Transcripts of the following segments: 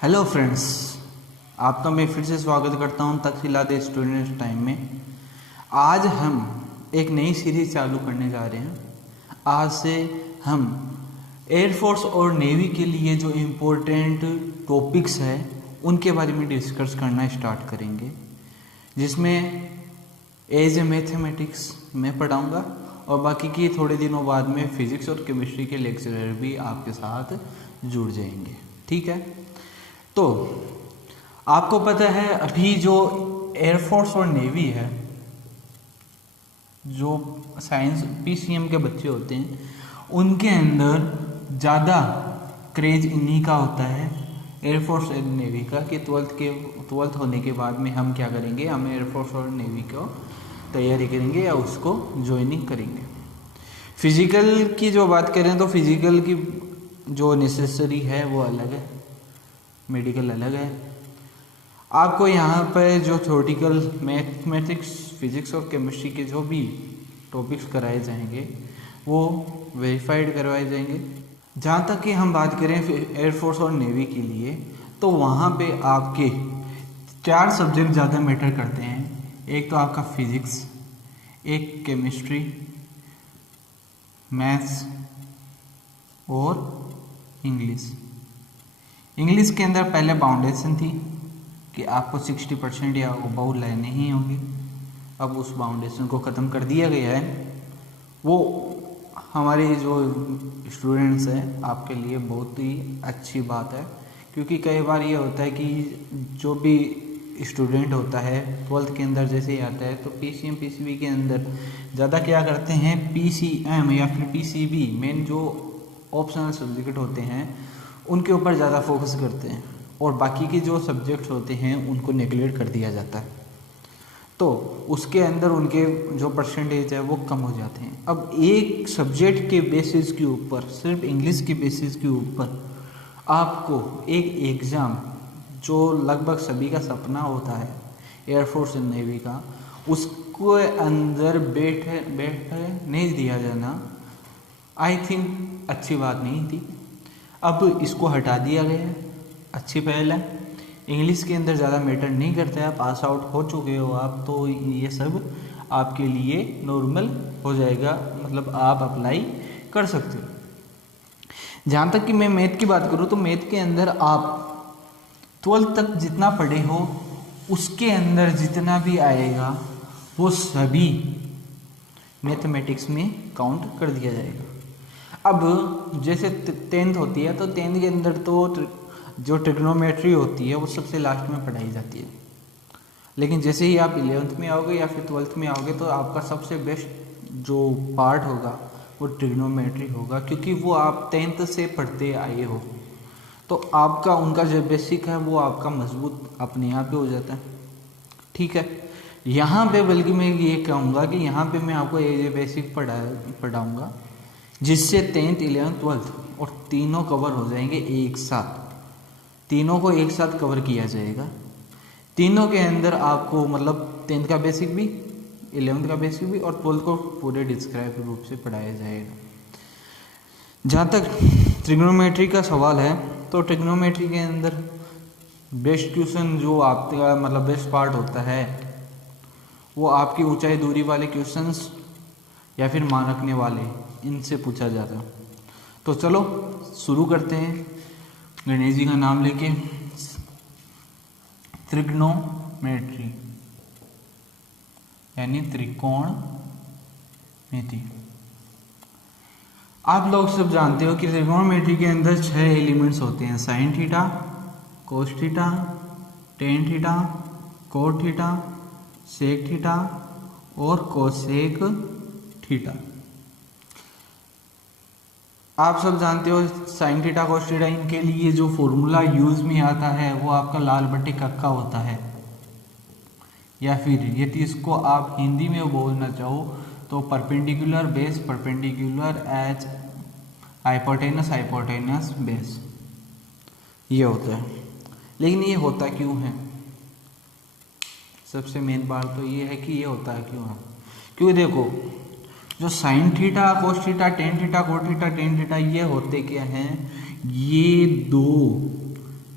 Hello friends, आपका मैं फिर से स्वागत करता हूं तकसीलात स्टूडेंट्स टाइम में। आज हम एक नई सीरीज चालू करने जा रहे हैं। आज से हम एयरफोर्स और नेवी के लिए जो इम्पोर्टेंट टॉपिक्स हैं उनके बारे में डिस्कस करना स्टार्ट करेंगे, जिसमें एज ए मैथमेटिक्स मैं पढ़ाऊँगा और बाकी की थोड़े दिनों बाद में फिज़िक्स और केमिस्ट्री के लेक्चरर भी आपके साथ जुड़ जाएंगे। ठीक है, तो आपको पता है अभी जो एयरफोर्स और नेवी है, जो साइंस पीसीएम के बच्चे होते हैं उनके अंदर ज़्यादा क्रेज इन्हीं का होता है, एयरफोर्स और नेवी का, कि ट्वेल्थ होने के बाद में हम क्या करेंगे, हम एयरफोर्स और नेवी को तैयारी करेंगे या उसको ज्वाइनिंग करेंगे। फिजिकल की जो बात करें तो फिजिकल की जो नेसेसरी है वो अलग है, मेडिकल अलग है। आपको यहाँ पर जो थ्योरेटिकल मैथमेटिक्स, फिजिक्स और केमिस्ट्री के जो भी टॉपिक्स कराए जाएंगे वो वेरीफाइड करवाए जाएंगे। जहाँ तक कि हम बात करें एयरफोर्स और नेवी के लिए, तो वहाँ पे आपके 4 सब्जेक्ट ज़्यादा मैटर करते हैं। एक तो आपका फिजिक्स, एक केमिस्ट्री, मैथ्स और इंग्लिश। इंग्लिश के अंदर पहले बाउंडेशन थी कि आपको 60% या अबव लेने ही होंगे। अब उस बाउंडेशन को ख़त्म कर दिया गया है। वो हमारे जो स्टूडेंट्स हैं आपके लिए बहुत ही अच्छी बात है, क्योंकि कई बार ये होता है कि जो भी स्टूडेंट होता है 12th के अंदर जैसे ही आता है तो पीसीएम पीसीबी के अंदर ज़्यादा क्या करते हैं, पीसीएम या फिर पीसीबी मेन जो ऑप्शनल सब्जेक्ट होते हैं उनके ऊपर ज़्यादा फोकस करते हैं और बाकी के जो सब्जेक्ट्स होते हैं उनको नेगलेक्ट कर दिया जाता है। तो उसके अंदर उनके जो परसेंटेज है वो कम हो जाते हैं। अब एक सब्जेक्ट के बेसिस के ऊपर, सिर्फ इंग्लिश के बेसिस के ऊपर आपको एक एग्ज़ाम जो लगभग सभी का सपना होता है एयरफोर्स एंड नेवी का, उसको अंदर बैठ नहीं दिया जाना आई थिंक अच्छी बात नहीं थी। अब इसको हटा दिया गया है, अच्छी पहल है। इंग्लिश के अंदर ज़्यादा मैटर नहीं करता है, पास आउट हो चुके हो आप तो ये सब आपके लिए नॉर्मल हो जाएगा, मतलब आप अप्लाई कर सकते हो। जहाँ तक कि मैं मैथ की बात करूँ तो मैथ के अंदर आप 12th तक जितना पढ़े हो उसके अंदर जितना भी आएगा वो सभी मैथमेटिक्स में काउंट कर दिया जाएगा। अब जैसे 10th होती है तो 10th के अंदर तो जो ट्रिग्नोमेट्री होती है वो सबसे लास्ट में पढ़ाई जाती है, लेकिन जैसे ही आप 11th में आओगे या फिर 12th में आओगे तो आपका सबसे बेस्ट जो पार्ट होगा वो ट्रिग्नोमेट्री होगा, क्योंकि वो आप 10th से पढ़ते आए हो तो आपका उनका जो बेसिक है वो आपका मजबूत अपने आप ही हो जाता है। ठीक है, यहाँ पे बल्कि मैं ये कहूँगा कि यहाँ पे मैं आपको ये बेसिक पढ़ाऊँगा जिससे 10th 11th 12th और तीनों कवर हो जाएंगे एक साथ। तीनों को एक साथ कवर किया जाएगा। तीनों के अंदर आपको मतलब 10th का बेसिक भी, 11th का बेसिक भी और 12th को पूरे डिस्क्राइब रूप से पढ़ाया जाएगा। जहाँ तक ट्रिग्नोमेट्री का सवाल है तो ट्रिग्नोमेट्री के अंदर बेस्ट क्वेश्चन जो आपका मतलब बेस्ट पार्ट होता है वो आपकी ऊंचाई दूरी वाले क्वेश्चंस या फिर मानकने वाले, इनसे पूछा जाता है। तो चलो शुरू करते हैं गणेश जी का नाम लेके। ट्रिग्नोमेट्री यानी त्रिकोणमिति। आप लोग सब जानते हो कि ट्रिग्नोमेट्री के अंदर 6 एलिमेंट्स होते हैं, sin theta, cos theta, tan theta, cot theta, sec theta और कोसेक थीटा। आप सब जानते हो साइन थीटा कोस थीटा, इनके लिए जो फॉर्मूला यूज में आता है वो आपका लाल बट्टे कक्का होता है, या फिर यदि इसको आप हिंदी में बोलना चाहो तो perpendicular base perpendicular H hypotenuse base, ये होता है। लेकिन ये होता क्यों है, सबसे मेन बात तो ये है कि ये होता है क्यों है। क्योंकि देखो जो sign theta cos theta tan theta cot theta tan theta ये होते क्या हैं, ये दो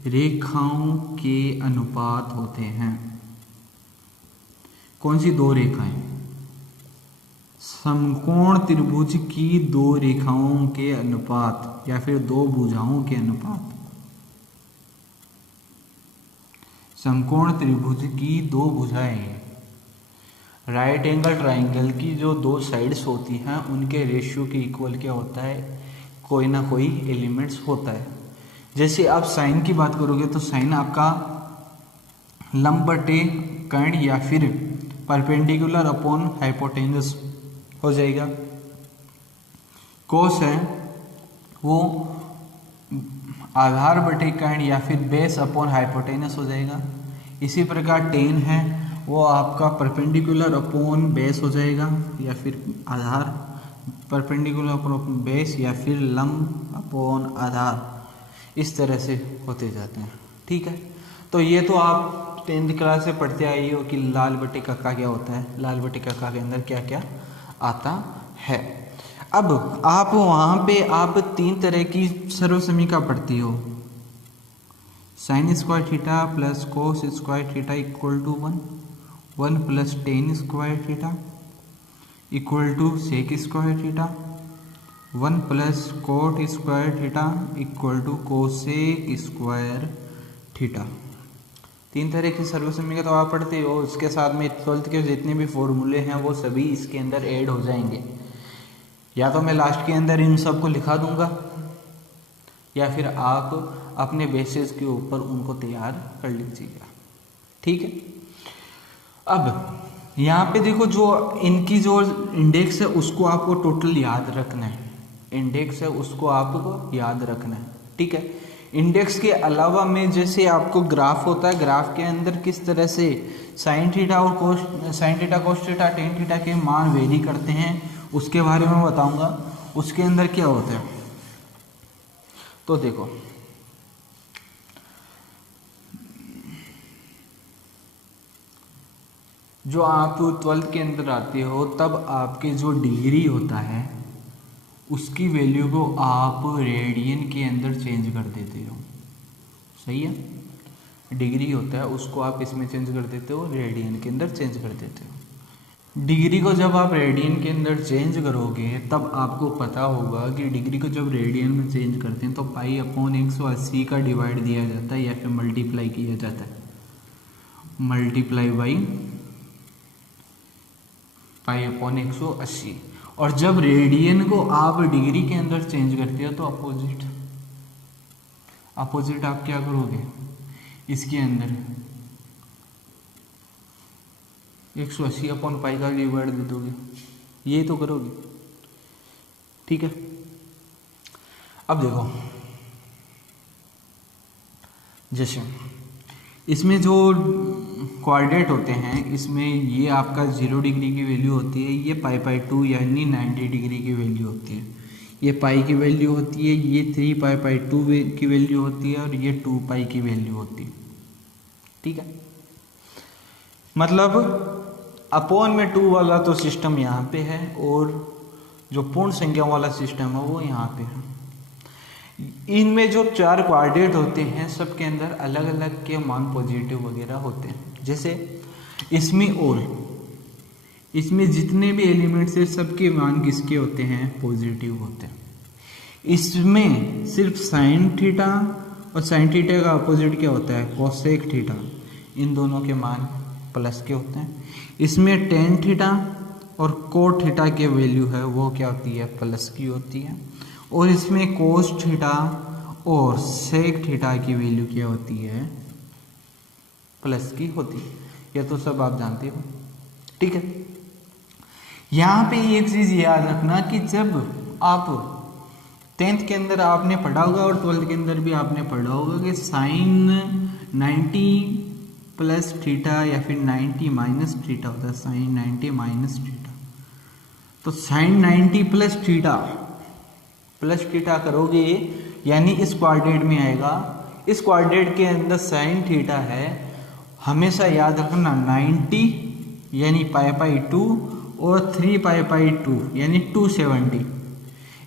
रेखाओं के अनुपात होते हैं। कौन सी दो रेखाएं? समकोण त्रिभुज की दो रेखाओं के अनुपात या फिर दो भुजाओं के अनुपात। समकोण त्रिभुज की दो भुजाएं, राइट एंगल ट्राइंगल की जो दो साइड्स होती हैं उनके रेशियो के इक्वल क्या होता है? कोई ना कोई एलिमेंट्स होता है। जैसे आप साइन की बात करोगे तो साइन आपका लंब बटे कर्ण या फिर परपेंडिकुलर अपॉन हाइपोटेनस हो जाएगा। कोस है वो आधार बटे कर्ण या फिर बेस अपॉन हाइपोटेनस हो जाएगा। इसी प्रकार टेन है वो आपका परपेंडिकुलर अपॉन बेस हो जाएगा या फिर आधार, परपेंडिकुलर अपॉन बेस या फिर लंब अपॉन आधार, इस तरह से होते जाते हैं। ठीक है, तो ये तो आप 10th क्लास से पढ़ते आई हो कि लाल बटे कक्का क्या होता है, लाल बटे कक्का के अंदर क्या क्या आता है। अब आप वहाँ पे आप 3 तरह की सर्वसमीका पढ़ती हो, sin square theta plus cos square theta equal to 1 plus tan square theta equal to sec square theta, 1 plus cot square theta equal to cosec square theta. 3 तरह की सर्वसमीका तो आप पढ़ते हो। उसके साथ में 12th के जितने भी फॉर्मूले हैं वो सभी इसके अंदर ऐड हो जाएंगे। या तो मैं लास्ट के अंदर इन सब को लिखा दूंगा या फिर आप अपने बेसिस के ऊपर उनको तैयार कर लीजिएगा। ठीक है, अब यहाँ पे देखो जो इनकी जो इंडेक्स है उसको आपको टोटल याद रखना है। इंडेक्स है उसको आपको याद रखना है। ठीक है, इंडेक्स के अलावा में जैसे आपको ग्राफ होता है, ग्राफ के अंदर किस तरह से साइन थीटा और cos, sine theta cos theta tan theta के मान वेरी करते हैं उसके बारे में बताऊंगा। उसके अंदर क्या होता है तो देखो, जो आप 12th के अंदर आते हो तब आपके जो डिग्री होता है उसकी वैल्यू को आप रेडियन के अंदर चेंज कर देते हो। सही है, डिग्री होता है उसको आप इसमें चेंज कर देते हो, रेडियन के अंदर चेंज कर देते हो। डिग्री को जब आप रेडियन के अंदर चेंज करोगे तब आपको पता होगा कि डिग्री को जब रेडियन में चेंज करते हैं तो पाई अपॉन 180 का डिवाइड दिया जाता है या फिर मल्टीप्लाई किया जाता है, मल्टीप्लाई बाई पाई अपॉन 180। और जब रेडियन को आप डिग्री के अंदर चेंज करते हो तो अपोजिट आप क्या करोगे, इसके अंदर 180 अपॉन पाई का डिवाइड दे दोगे, ये तो करोगे। ठीक है, अब देखो जैसे इसमें जो कोऑर्डिनेट होते हैं इसमें ये आपका 0 डिग्री की वैल्यू होती है, ये पाई 2 यानी 90 डिग्री की वैल्यू होती है, ये पाई की वैल्यू होती है, ये 3 पाई 2 की वैल्यू होती है और ये 2 पाई की वैल्यू होती है। ठीक है, मतलब अपॉन में 2 वाला तो सिस्टम यहाँ पे है और जो पूर्ण संख्या वाला सिस्टम है वो यहाँ पे है। इनमें जो 4 कोऑर्डिनेट होते हैं सबके अंदर अलग अलग के मान पॉजिटिव वगैरह होते हैं। जैसे इसमें और इसमें जितने भी एलिमेंट्स हैं सबके मान किसके होते हैं, पॉजिटिव होते हैं। इसमें सिर्फ साइन थीटा और साइन थीटा का अपोजिट क्या होता है, कोसेक थीटा, इन दोनों के मान प्लस के होते हैं। इसमें टेन थीटा और कोट थीटा की वैल्यू है वो क्या होती है, प्लस की होती है। और इसमें कोस थीटा और सेक थीटा की वैल्यू क्या होती है, प्लस की होती है। यह तो सब आप जानते हो। ठीक है, यहाँ पे एक चीज याद रखना कि जब आप 10th के अंदर आपने पढ़ा होगा और 12th के अंदर भी आपने पढ़ा होगा कि साइन 90 प्लस थीटा या फिर 90 माइनस थीटा होता है, साइन 90 माइनस थीटा। तो साइन 90 प्लस थीटा करोगे यानी इस कोऑर्डिनेट में आएगा। इस कोऑर्डिनेट के अंदर साइन थीटा है, हमेशा याद रखना 90 यानी पाई 2 और 3 पाई 2 यानी 270।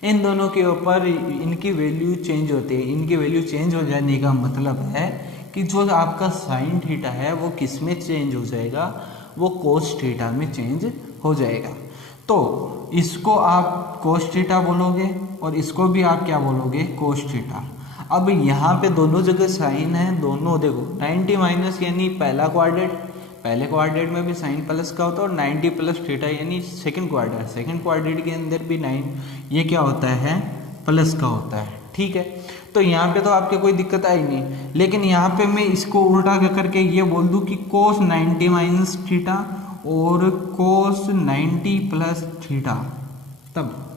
इन दोनों के ऊपर इनकी वैल्यू चेंज होती है। इनकी वैल्यू चेंज हो जाने का मतलब है कि जो आपका साइन थीटा है वो किस में चेंज हो जाएगा, वो कोस थीटा में चेंज हो जाएगा। तो इसको आप कोस थीटा बोलोगे और इसको भी आप क्या बोलोगे, कोस थीटा। अब यहाँ पे दोनों जगह साइन है, दोनों देखो 90 माइनस यानी पहला क्वाड्रेंट, पहले क्वाड्रेंट में भी साइन प्लस का होता है, और 90 प्लस थीटा यानी सेकंड क्वाड्रेंट के अंदर भी 9 ये क्या होता है, प्लस का होता है। ठीक है, तो यहाँ पे तो आपके कोई दिक्कत आई नहीं, लेकिन यहाँ पे मैं इसको उल्टा करके ये बोल दूँ कि कोस 90 माइनस थीटा और कोस 90 प्लस थीटा, तब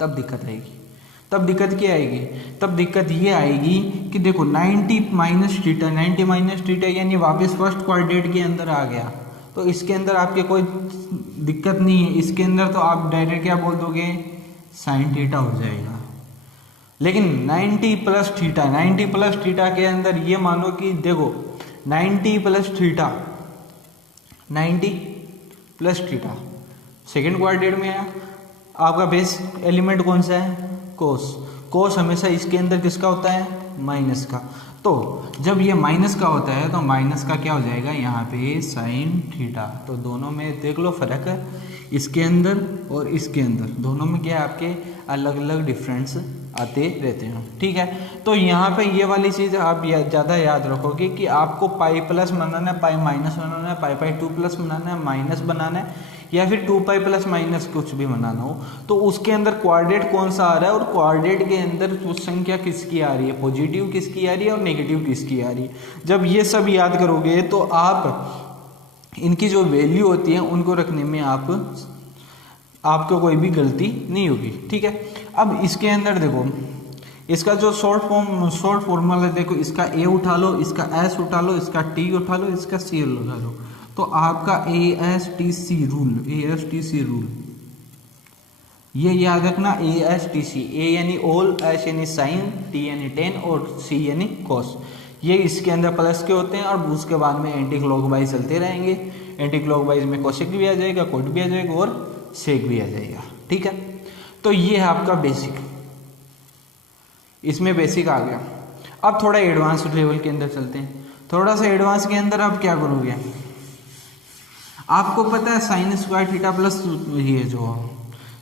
दिक्कत आएगी। तब दिक्कत क्या आएगी, तब दिक्कत ये आएगी कि देखो 90 माइनस थीटा यानी वापस फर्स्ट क्वाड्रेंट के अंदर आ गया, तो इसके अंदर आपके कोई दिक्कत नहीं है। इसके अंदर तो आप डायरेक्ट क्या बोल दोगे, साइन थीटा हो जाएगा। लेकिन 90 प्लस थीटा के अंदर ये मानो कि देखो 90 प्लस थीटा सेकेंड क्वाड्रेंट में आया, आपका बेस एलिमेंट कौन सा है, कोस हमेशा इसके अंदर किसका होता है, माइनस का। तो जब ये माइनस का होता है तो माइनस का क्या हो जाएगा यहाँ पे, साइन थीटा। तो दोनों में देख लो फर्क है, इसके अंदर और इसके अंदर दोनों में क्या है, आपके अलग अलग डिफरेंस आते रहते हैं। ठीक है, तो यहाँ पे ये वाली चीज़ आप ज़्यादा याद रखोगे कि आपको पाई प्लस बनाना है, पाई माइनस बनाना है, पाई 2 प्लस बनाना है, माइनस बनाना है, या फिर 2 पाई प्लस माइनस कुछ भी बनाना हो, तो उसके अंदर क्वाड्रेंट कौन सा आ रहा है और क्वाड्रेंट के अंदर उस संख्या किसकी आ रही है, पॉजिटिव किसकी आ रही है और नेगेटिव किसकी आ रही है। जब ये सब याद करोगे तो आप इनकी जो वैल्यू होती है उनको रखने में आपको कोई भी गलती नहीं होगी। ठीक है, अब इसके अंदर देखो, इसका जो शॉर्ट फॉर्मूला देखो, इसका ए उठा लो, इसका एस उठा लो, इसका टी उठा लो, इसका सी उठा लो, तो आपका ASTC रूल ये याद रखना। ASTC, ए यानी ऑल, एस यानी साइन, टी यानी टेन और सी यानी कॉस, ये इसके अंदर प्लस के होते हैं और उसके बाद में एंटी क्लॉकवाइज चलते रहेंगे। एंटी क्लॉकवाइज में कोसेक भी आ जाएगा, कोट भी आ जाएगा और सेक भी आ जाएगा। ठीक है, तो ये है आपका बेसिक, इसमें बेसिक आ गया। अब थोड़ा एडवांस लेवल के अंदर चलते हैं। थोड़ा सा एडवांस के अंदर आप क्या करोगे, आपको पता है साइन स्क्वायर थीटा प्लस ये जो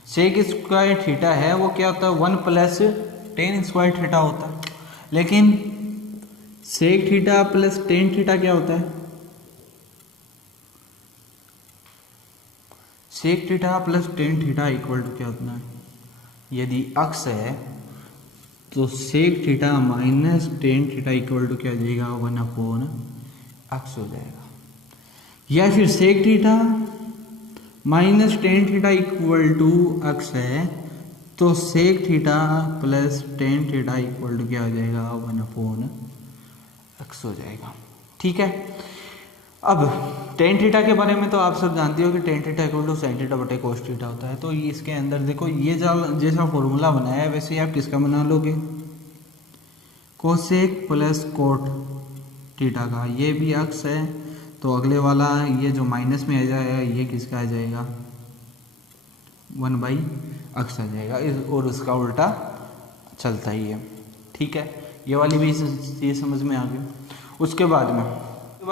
सेक स्क्वायर थीटा है वो क्या होता है, 1 प्लस टेन स्क्वायर थीटा होता है। लेकिन sec theta plus tan theta क्या होता है, sec theta plus tan theta equal to क्या होता है, यदि अक्स है तो sec theta minus tan theta equal to क्या हो जाएगा, 1/x हो जाएगा। या फिर sec theta minus tan theta equal to x है तो sec theta plus tan theta equal to क्या हो जाएगा, 1/x हो जाएगा। ठीक है, अब टेन थीटा के बारे में तो आप सब जानते हो कि tan theta equal to sin theta बटे कोस थीटा होता है। तो ये इसके अंदर देखो, ये जैसा फॉर्मूला बनाया है वैसे आप किसका बना लोगे, कोसेक प्लस कोट थीटा का। ये भी अक्स है तो अगले वाला ये जो माइनस में आ जाएगा ये किसका आ जाएगा, 1/x आ जाएगा, और उसका उल्टा चलता ही है। ठीक है, ये वाली भी चीज़ समझ में आ गई। उसके बाद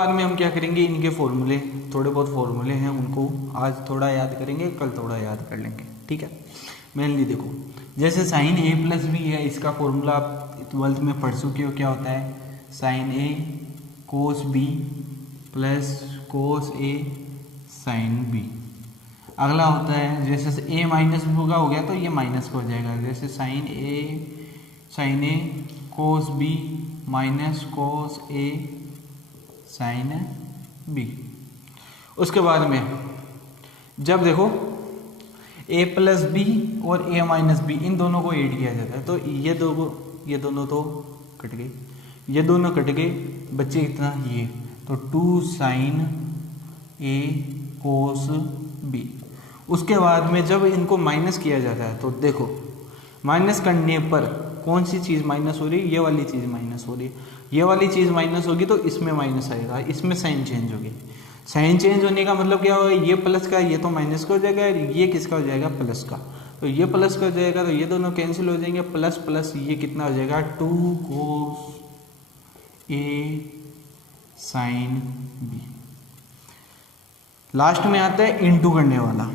में हम क्या करेंगे, इनके फॉर्मूले, थोड़े बहुत फॉर्मूले हैं उनको आज थोड़ा याद करेंगे, कल थोड़ा याद कर लेंगे। ठीक है, मेनली देखो जैसे साइन ए प्लस बी है, इसका फॉर्मूला आप 12th में पढ़ चुके हो, क्या होता है, साइन ए कोस बी प्लस कोस ए साइन बी। अगला होता है जैसे ए माइनस बी होगा, हो गया तो ये माइनस हो जाएगा, जैसे साइन ए कोस बी माइनस कोस ए साइन बी। उसके बाद में जब देखो a प्लस बी और a माइनस बी इन दोनों को ऐड किया जाता है तो ये दोनों तो कट गए, ये दोनों कट गए, बच्चे इतना ये, तो 2 साइन a कोस b। उसके बाद में जब इनको माइनस किया जाता है तो देखो माइनस करने पर कौन सी चीज़ माइनस हो रही है, ये वाली चीज़ माइनस हो रही है, ये वाली चीज़ माइनस होगी तो इसमें माइनस आएगा, इसमें साइन चेंज होगी। साइन चेंज होने का मतलब क्या होगा, ये प्लस का ये तो माइनस का हो जाएगा, ये किसका हो जाएगा, प्लस का। तो ये प्लस कर जाएगा तो ये दोनों कैंसिल हो जाएंगे, प्लस प्लस ये कितना हो जाएगा 2 cos ए साइन बी। लास्ट में आता है इंटू करने वाला।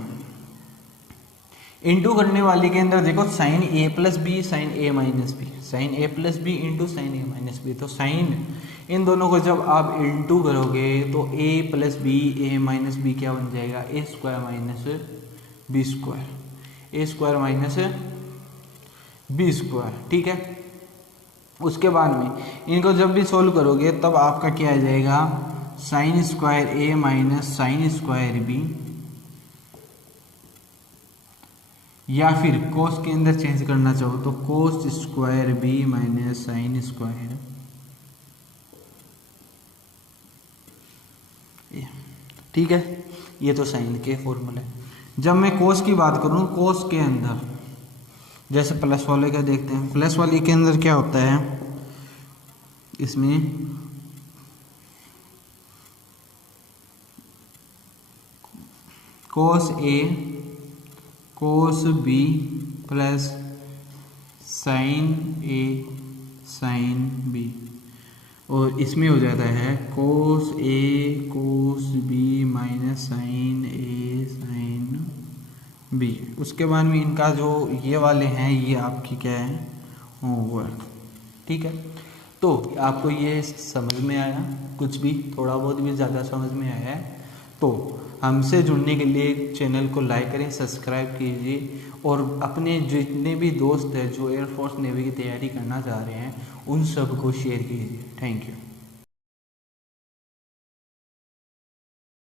इंटू करने वाले के अंदर देखो साइन ए प्लस बी साइन ए माइनस बी, साइन ए प्लस बी इंटू साइन ए माइनस बी। तो साइन इन दोनों को जब आप इंटू करोगे तो ए प्लस बी ए माइनस बी क्या बन जाएगा, ए स्क्वायर माइनस बी स्क्वायर, ए स्क्वायर माइनस बी स्क्वायर। ठीक है, उसके बाद में इनको जब भी सोल्व करोगे तब आपका क्या आ जाएगा, sin square A minus sin square B, या फिर कोस के अंदर चेंज करना चाहो तो cos square B minus sin square. ठीक है, ये तो साइन के फॉर्मूला है। जब मैं कोस की बात करूं, कोस के अंदर जैसे प्लस वाले का देखते हैं, प्लस वाले के अंदर क्या होता है, इसमें कोस ए कोस बी प्लस साइन ए साइन बी, और इसमें हो जाता है कोस ए कोस बी माइनस साइन ए साइन बी। उसके बाद में इनका जो ये वाले हैं ये आपकी क्या है, होमवर्क। ठीक है, तो आपको ये समझ में आया, कुछ भी थोड़ा बहुत भी ज़्यादा समझ में आया है तो हमसे जुड़ने के लिए चैनल को लाइक करें, सब्सक्राइब कीजिए, और अपने जितने भी दोस्त हैं जो एयरफोर्स नेवी की तैयारी करना चाह रहे हैं उन सबको शेयर कीजिए। Thank you.